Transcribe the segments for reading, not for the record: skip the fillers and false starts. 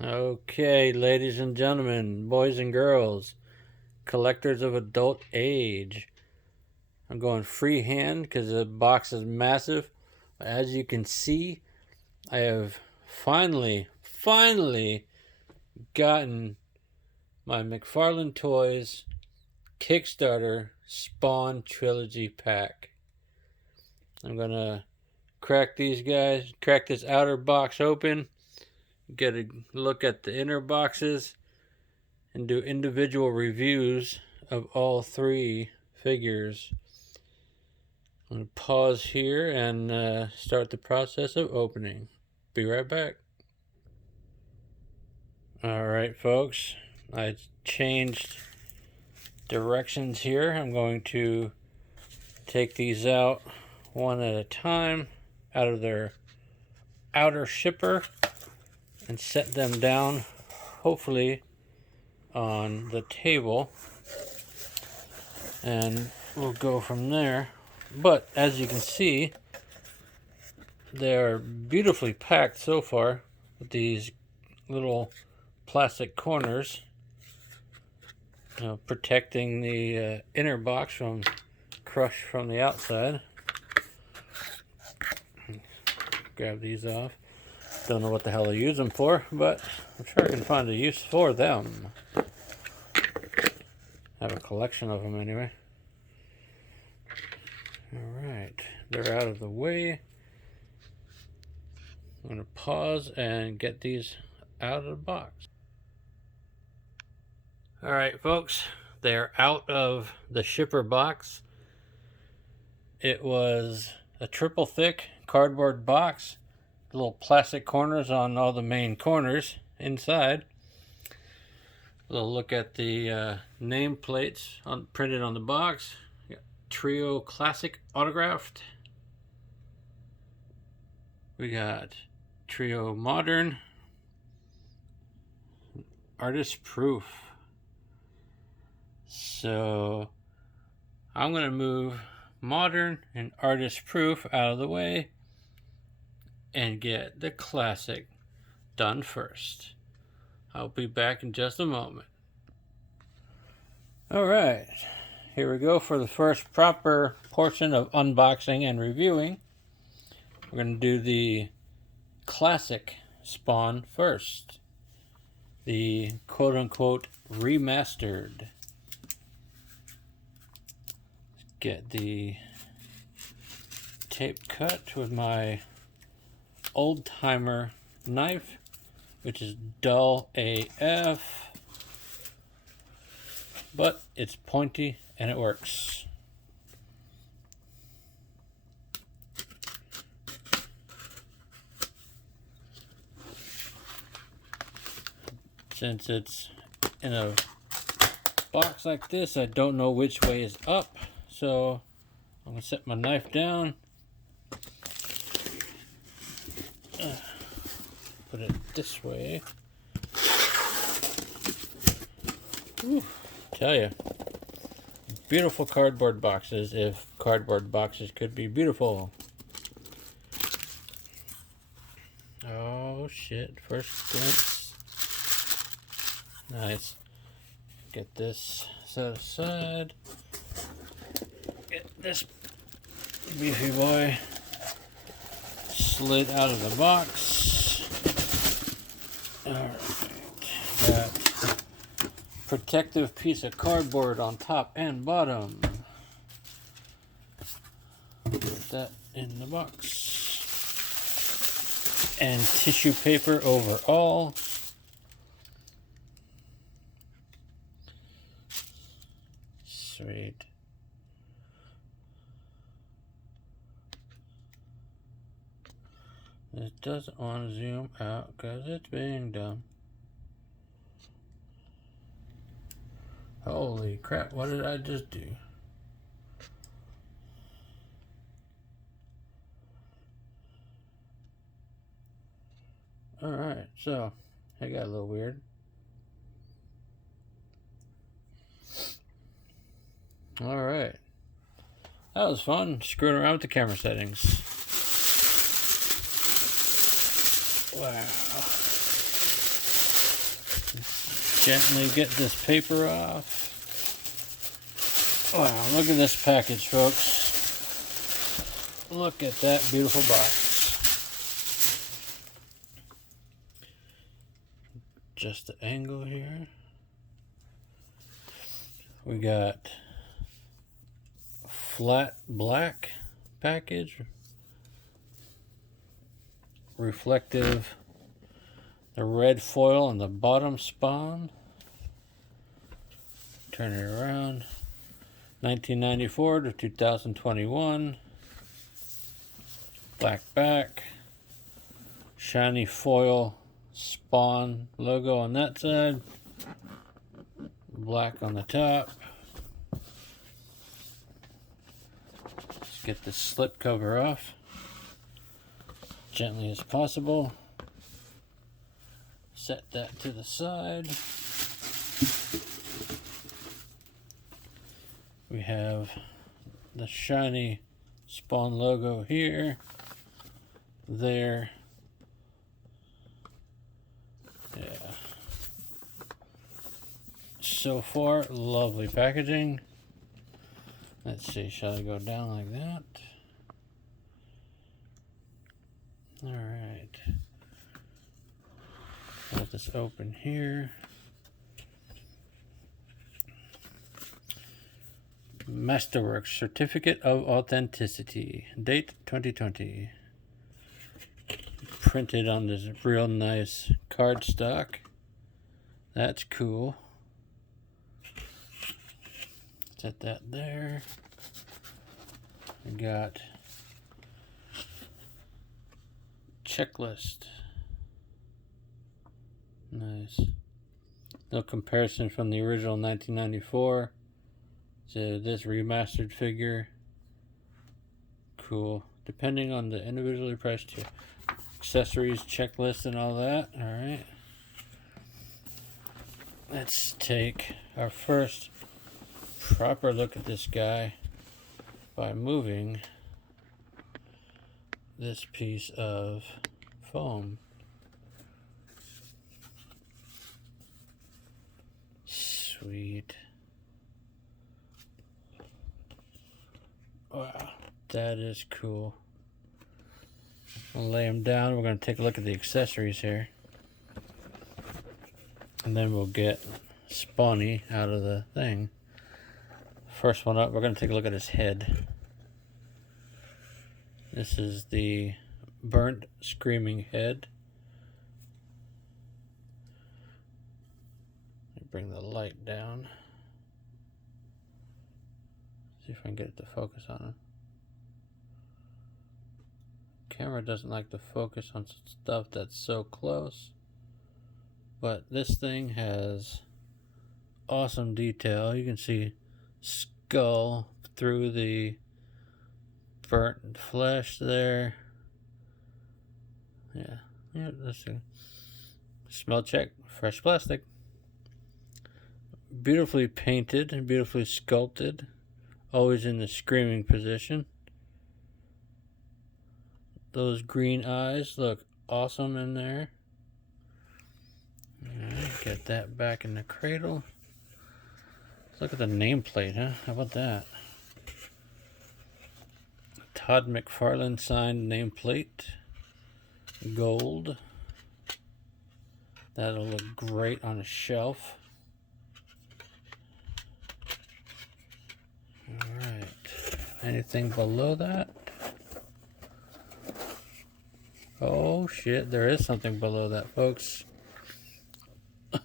Okay, ladies and gentlemen, boys and girls, collectors of adult age. I'm going freehand because the box is massive. As you can see, I have finally gotten my McFarlane Toys Kickstarter Spawn Trilogy pack. I'm gonna crack this outer box open, get a look at the inner boxes, and do individual reviews of all three figures. I'm going to pause here and start the process of opening. Be right back. Alright, folks, I changed directions here. I'm going to take these out one at a time out of their outer shipper and set them down, hopefully on the table, and we'll go from there. But as you can see, they're beautifully packed so far with these little plastic corners, protecting the inner box from crush from the outside. Grab these off. Don't know what the hell I use them for, but I'm sure I can find a use for them. I have a collection of them anyway. Alright, they're out of the way. I'm going to pause and get these out of the box. Alright, folks, they're out of the shipper box. It was a triple thick cardboard box, little plastic corners on all the main corners inside. A little look at the name plates printed on the box. Trio Classic autographed. We got Trio Modern, Artist Proof. So I'm going to move Modern and Artist Proof out of the way and get the Classic done first. I'll be back in just a moment. Alright, here we go for the first proper portion of unboxing and reviewing. We're going to do the Classic Spawn first. The quote-unquote Remastered. Get the tape cut with my old-timer knife, which is dull AF, but it's pointy and it works. Since it's in a box like this, I don't know which way is up, so I'm going to set my knife down, put it this way. Whew, tell you, beautiful cardboard boxes, if cardboard boxes could be beautiful. Oh shit, first glimpse. Nice. Get this set aside. Get this beefy boy slid out of the box. Alright. Got protective piece of cardboard on top and bottom. Put that in the box. And tissue paper over all. Sweet. It doesn't want to zoom out because it's being dumb. Holy crap, what did I just do? Alright, so it got a little weird. Alright. That was fun, screwing around with the camera settings. Wow. Gently get this paper off. Wow, look at this package, folks. Look at that beautiful box. Just the angle here. We got flat black package. Reflective, the red foil on the bottom spawn. Turn it around. 1994 to 2021. Black back. Shiny foil spawn logo on that side. Black on the top. Let's get the slip cover off. Gently as possible. Set that to the side. We have the shiny Spawn logo here, there. Yeah. So far, lovely packaging. Let's see, shall I go down like that? Alright. Let this open here. Masterworks Certificate of Authenticity. Date 2020. Printed on this real nice cardstock. That's cool. Set that there. We got checklist. Nice. No comparison from the original 1994 to this remastered figure. Cool. Depending on the individually priced accessories, checklist, and all that. Alright. Let's take our first proper look at this guy by moving this piece of foam. Sweet. Wow, that is cool. I'll lay them down. We're going to take a look at the accessories here. And then we'll get Spawny out of the thing. First one up, we're going to take a look at his head. This is the burnt screaming head. Bring the light down. See if I can get it to focus on him. Camera doesn't like to focus on stuff that's so close. But this thing has awesome detail. You can see skull through the burnt flesh there. Yeah, let's see. Smell check. Fresh plastic. Beautifully painted and beautifully sculpted. Always in the screaming position. Those green eyes look awesome in there. Alright, get that back in the cradle. Let's look at the nameplate, huh? How about that? Todd McFarlane signed nameplate. Gold. That'll look great on a shelf. Alright. Anything below that? Oh shit, there is something below that, folks.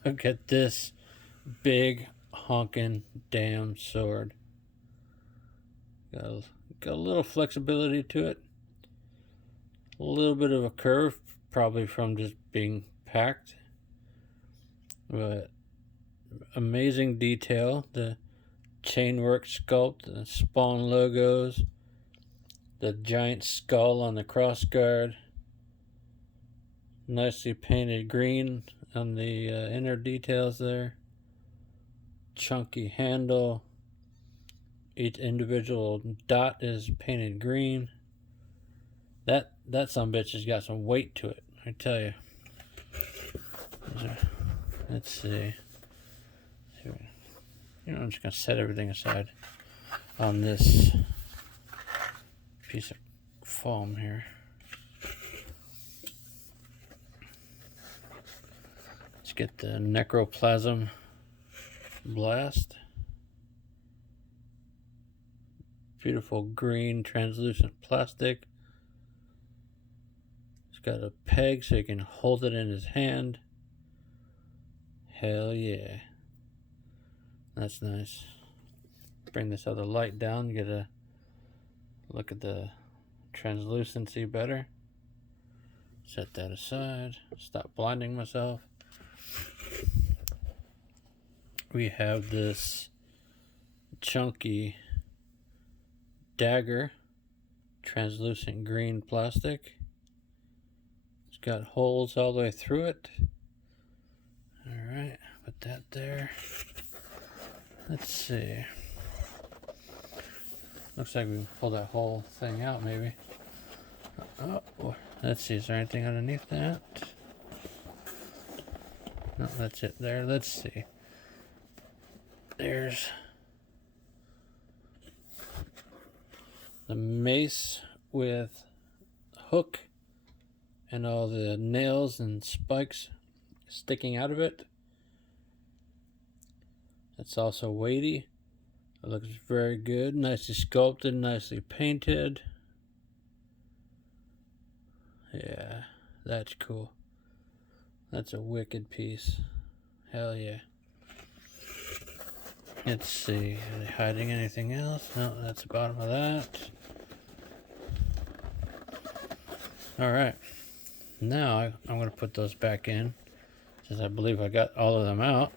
Look at this big honkin' damn sword. Got a little flexibility to it. A little bit of a curve, probably from just being packed. But amazing detail. The chainwork sculpt, the Spawn logos, the giant skull on the crossguard. Nicely painted green on the inner details there. Chunky handle. Each individual dot is painted green. That sumbitch has got some weight to it, I tell you. Let's see. I'm just gonna set everything aside on this piece of foam here. Let's get the necroplasm blast. Beautiful green translucent plastic. It's got a peg so you can hold it in his hand. Hell yeah. That's nice. Bring this other light down, get a look at the translucency better. Set that aside. Stop blinding myself. We have this chunky dagger, translucent green plastic. It's got holes all the way through it. Alright, put that there. Let's see. Looks like we can pull that whole thing out, maybe. Oh, let's see. Is there anything underneath that? No, that's it there. Let's see. There's the mace with hook and all the nails and spikes sticking out of it. It's also weighty. It looks very good. Nicely sculpted, nicely painted. Yeah, that's cool. That's a wicked piece. Hell yeah. Let's see. Are they hiding anything else? No, that's the bottom of that. Alright. Now I'm going to put those back in, since I believe I got all of them out.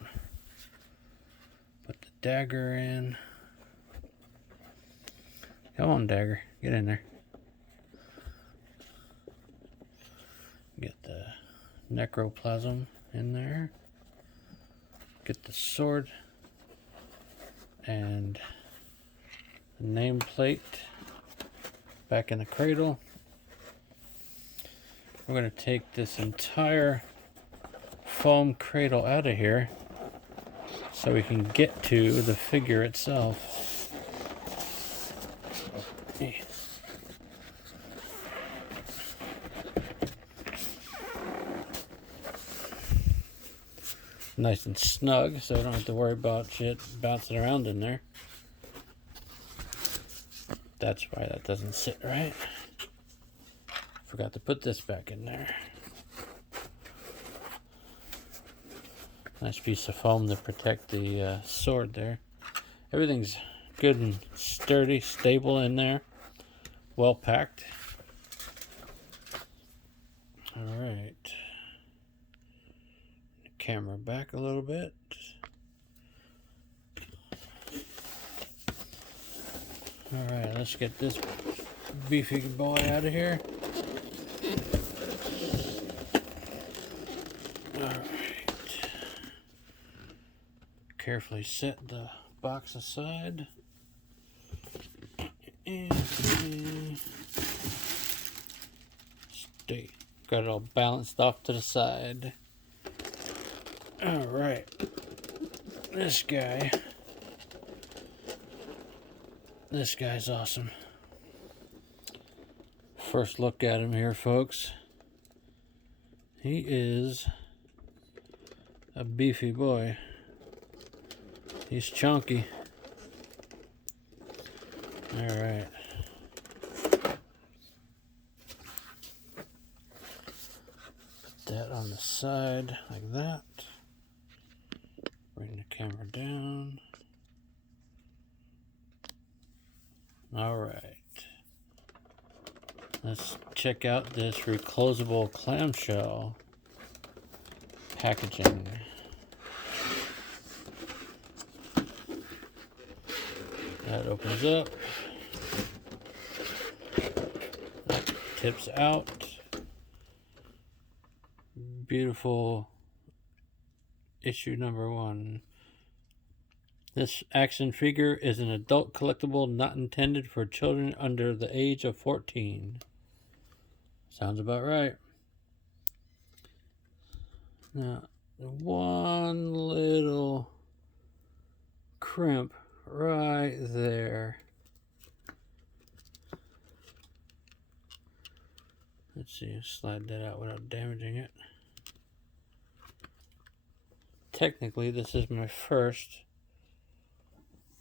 Put the dagger in. Come on, dagger. Get in there. Get the necroplasm in there. Get the sword and the nameplate back in the cradle. We're going to take this entire foam cradle out of here so we can get to the figure itself. Nice and snug, so I don't have to worry about shit bouncing around in there. That's why that doesn't sit right. Forgot to put this back in there. Nice piece of foam to protect the sword there. Everything's good and sturdy, stable in there. Well packed. Alright. Camera back a little bit. Alright, let's get this beefy boy out of here. Alright. Carefully set the box aside. And stay. Got it all balanced off to the side. Alright. This guy's awesome. First look at him here, folks. He is a beefy boy. He's chunky. Alright. Put that on the side like that. Bring the camera down. Alright. Let's check out this reclosable clamshell packaging. That opens up. That tips out. Beautiful issue number 1. This action figure is an adult collectible not intended for children under the age of 14. Sounds about right. Now, one little crimp right there. Let's see, slide that out without damaging it. Technically, this is my first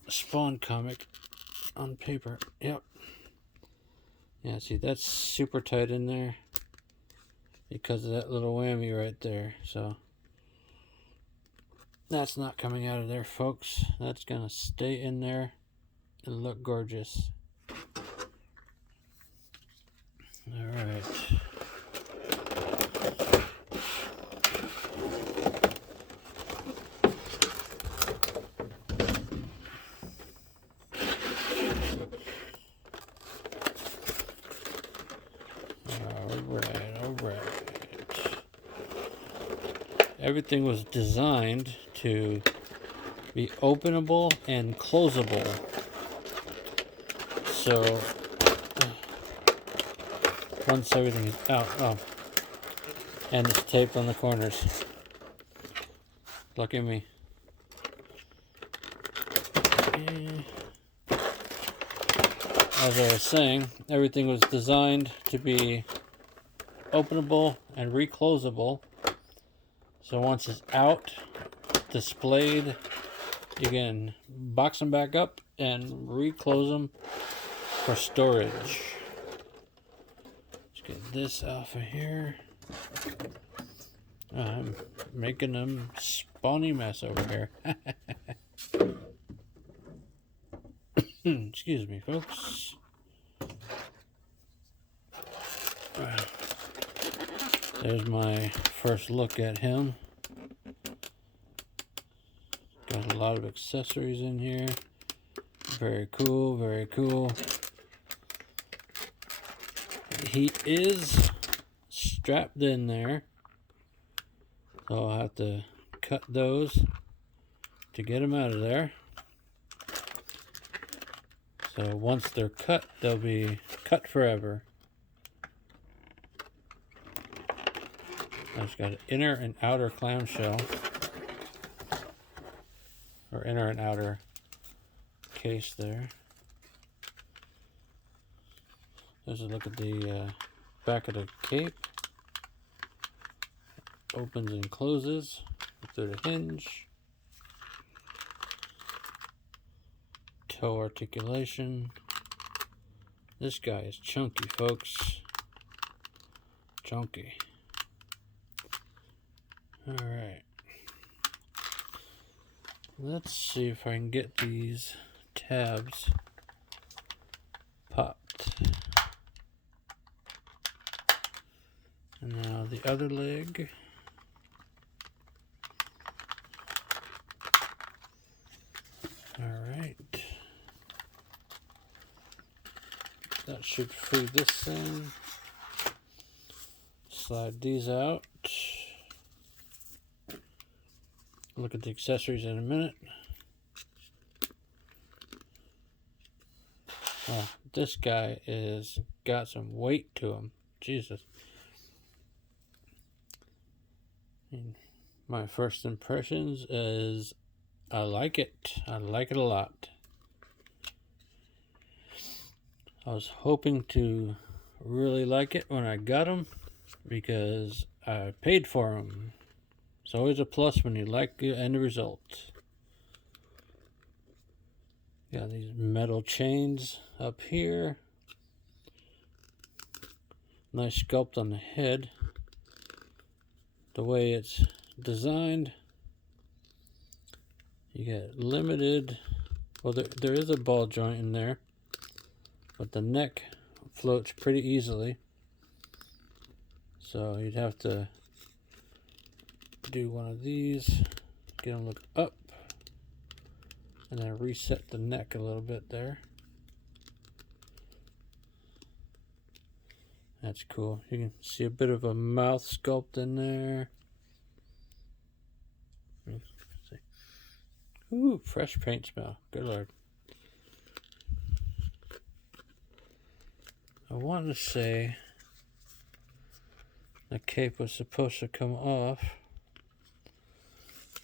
Spawn comic on paper. Yep. Yeah, see, that's super tight in there because of that little whammy right there. So that's not coming out of there, folks. That's gonna stay in there and look gorgeous. All right. All right. Everything was designed to be openable and closable. So once everything is out, and it's taped on the corners. Look at me. As I was saying, everything was designed to be openable and reclosable. So once it's out, displayed, you can box them back up and reclose them for storage. Let's get this off of here. I'm making them spawny mess over here. Excuse me, folks. There's my first look at him. Got a lot of accessories in here. Very cool, very cool. He is strapped in there, so I'll have to cut those to get him out of there. So once they're cut, they'll be cut forever. I've just got an inner and outer clamshell, or inner and outer case there. There's a look at the back of the cape. Opens and closes through the hinge. Toe articulation. This guy is chunky, folks. Chunky. Alright. Let's see if I can get these tabs popped. And now the other leg. Alright. That should free this thing. Slide these out. Look at the accessories in a minute. Oh, this guy is got some weight to him. Jesus. And my first impressions is I like it. I like it a lot. I was hoping to really like it when I got him because I paid for him. It's always a plus when you like the end result. Got these metal chains up here. Nice sculpt on the head. The way it's designed, you get limited. Well, there is a ball joint in there, but the neck floats pretty easily. So you'd have to do one of these, get them look up, and then reset the neck a little bit there. That's cool. You can see a bit of a mouth sculpt in there. Ooh, fresh paint smell. Good Lord. I want to say the cape was supposed to come off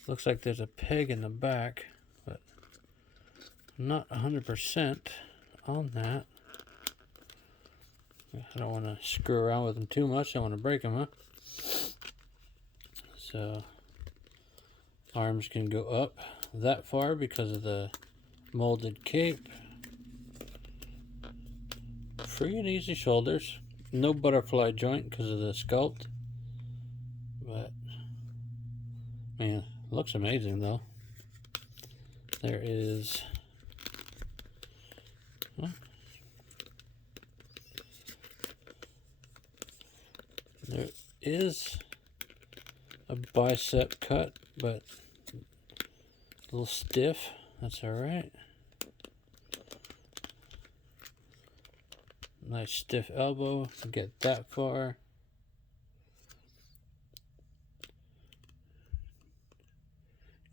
Looks like there's a peg in the back, but I'm not 100% on that. I don't want to screw around with them too much. I want to break them, huh? So, arms can go up that far because of the molded cape. Free and easy shoulders. No butterfly joint because of the sculpt. But, man, looks amazing though. There is... Huh? There is a bicep cut, but a little stiff. That's alright. Nice stiff elbow to get that far.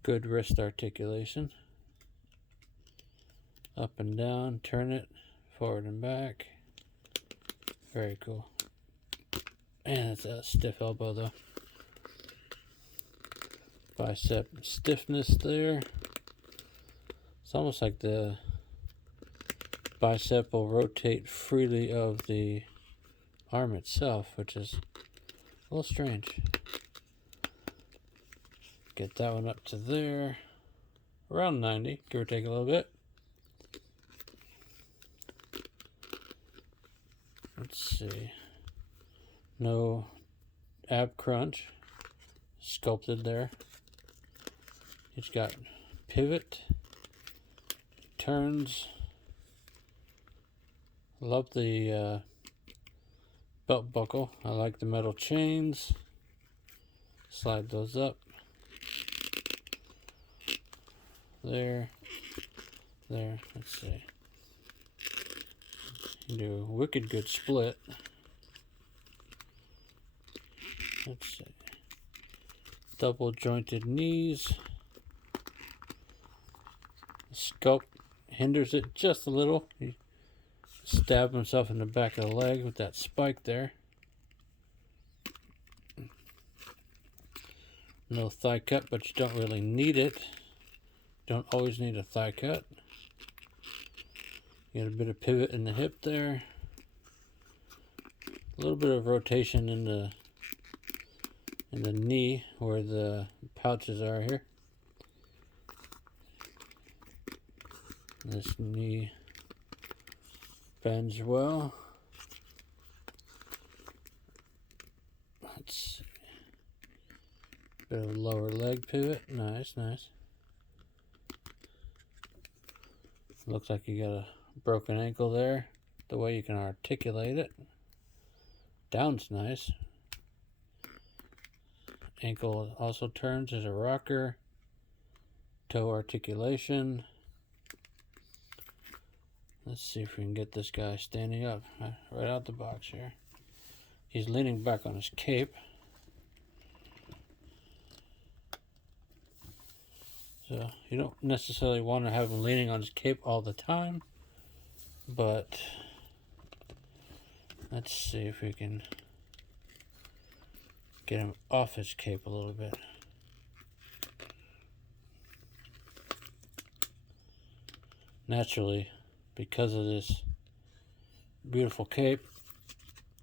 Good wrist articulation. Up and down, turn it, forward and back. Very cool. And it's a stiff elbow though. Bicep stiffness there. It's almost like the bicep will rotate freely of the arm itself, which is a little strange. Get that one up to there. Around 90, give or take a little bit. Let's see. No ab crunch. Sculpted there. It's got pivot. Turns. Love the belt buckle. I like the metal chains. Slide those up. There. There. Let's see. You do a wicked good split. Let's see. Double jointed knees. The sculpt hinders it just a little. He stabbed himself in the back of the leg with that spike there. No thigh cut, but you don't really need it. Don't always need a thigh cut. Get a bit of pivot in the hip there. A little bit of rotation in the knee where the pouches are here. This knee bends well. Let's see. Bit of lower leg pivot. Nice, nice. Looks like you got a broken ankle there. The way you can articulate it. Down's nice. Ankle also turns as a rocker. Toe articulation. Let's see if we can get this guy standing up right out the box here. He's leaning back on his cape. So you don't necessarily want to have him leaning on his cape all the time, but let's see if we can get him off his cape a little bit. Naturally, because of this beautiful cape,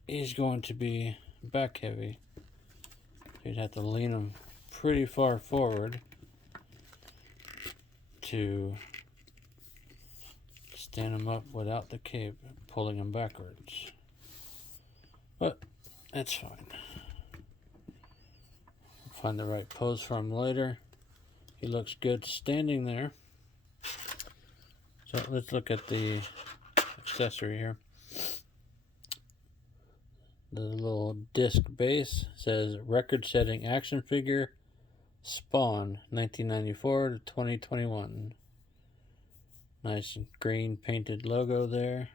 he's going to be back heavy. You'd have to lean him pretty far forward to stand him up without the cape, pulling him backwards. But that's fine. Find the right pose for him later. He looks good standing there. So let's look at the accessory here. The little disc base says record-setting action figure, Spawn, 1994 to 2021. Nice green painted logo there.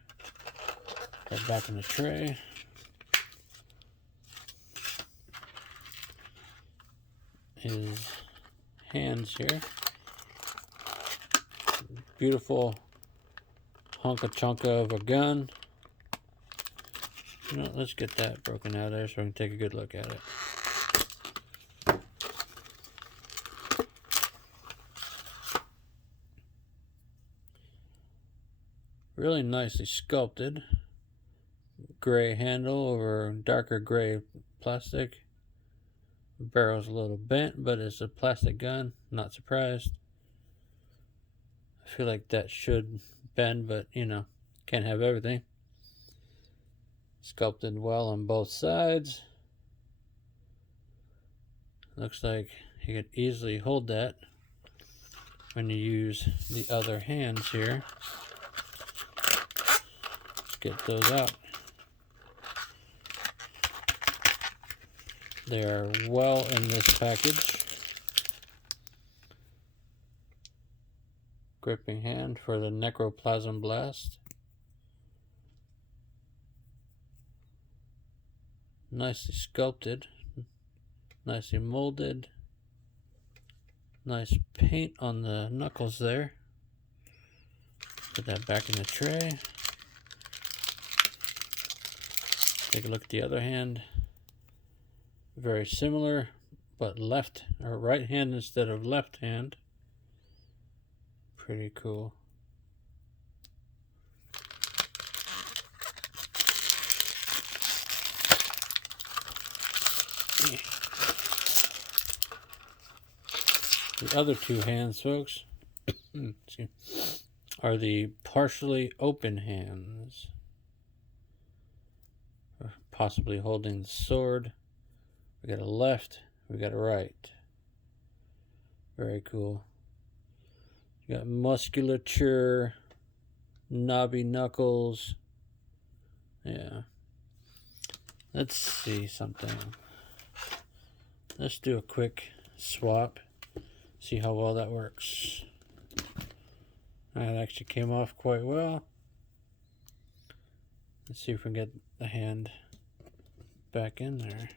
Right back in the tray. His hands here. Beautiful honka chonka of a gun. You know, let's get that broken out there so we can take a good look at it. really nicely sculpted. Gray handle over darker gray plastic. Barrel's a little bent, but it's a plastic gun. Not surprised. I feel like that should bend, but you know, can't have everything. Sculpted well on both sides. Looks like you could easily hold that when you use the other hands here. Let's get those out. They are well in this package. Gripping hand for the Necroplasm Blast. Nicely sculpted. Nicely molded. Nice paint on the knuckles there. Put that back in the tray. Take a look at the other hand. Very similar, but left or right hand instead of left hand. Pretty cool. The other two hands, folks, are the partially open hands. Or possibly holding the sword. We got a left, we got a right. Very cool. You got musculature, knobby knuckles. Yeah. Let's see something. Let's do a quick swap. See how well that works. That actually came off quite well. Let's see if we can get the hand back in there.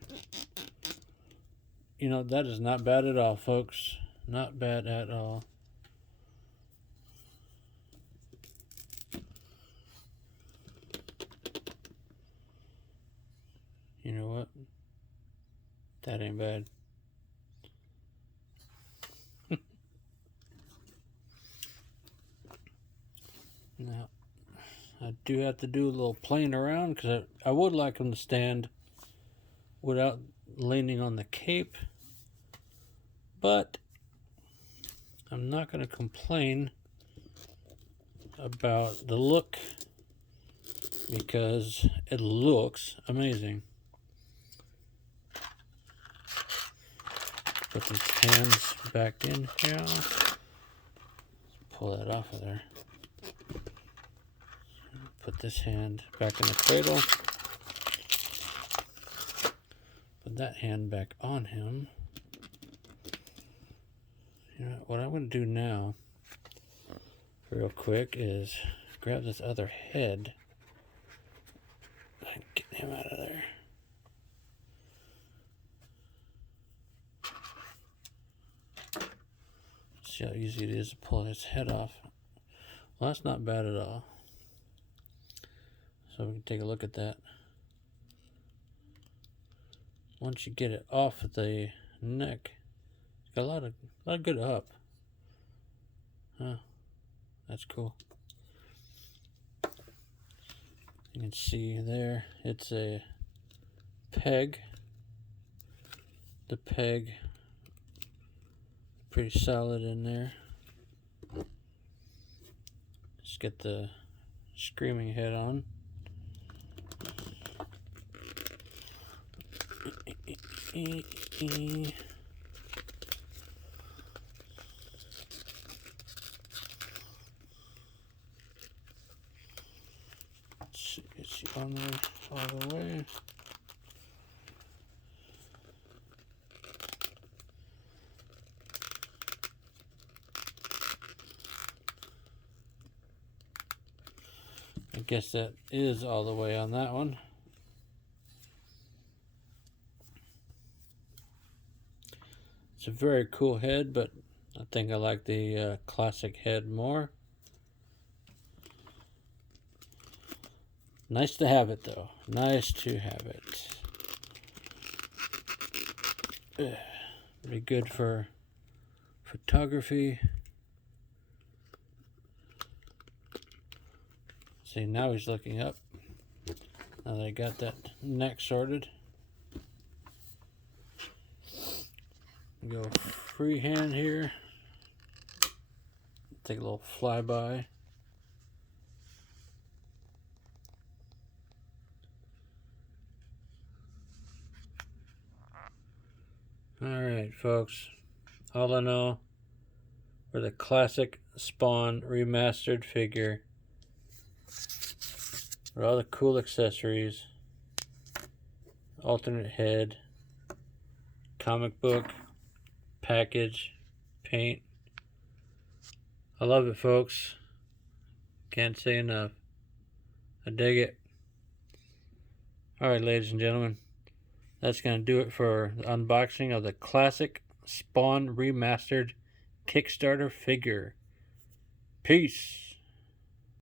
You know, that is not bad at all, folks. Not bad at all. You know what? That ain't bad. Now, I do have to do a little playing around because I would like them to stand without leaning on the cape, but I'm not going to complain about the look because it looks amazing. Put these hands back in here. Let's pull that off of there. Put this hand back in the cradle. Put that hand back on him. You know, what I'm going to do now, real quick, is grab this other head and get him out of there. See how easy it is to pull his head off. Well, that's not bad at all. So we can take a look at that. Once you get it off the neck, it's got a lot of good up. Huh. That's cool. You can see there, it's a peg. The peg, pretty solid in there. Let's get the screaming head on. It's on there all the way. I guess that is all the way on that one. It's a very cool head, but I think I like the classic head more. Nice to have it, though. Nice to have it. Pretty good for photography. See, now he's looking up. Now that I got that neck sorted. Go freehand here. Take a little flyby. Alright, folks. All in all, for the classic Spawn remastered figure, with all the cool accessories, alternate head, comic book, package, paint. I love it, folks. Can't say enough. I dig it. Alright, ladies and gentlemen, that's going to do it for the unboxing of the classic Spawn Remastered Kickstarter figure. Peace.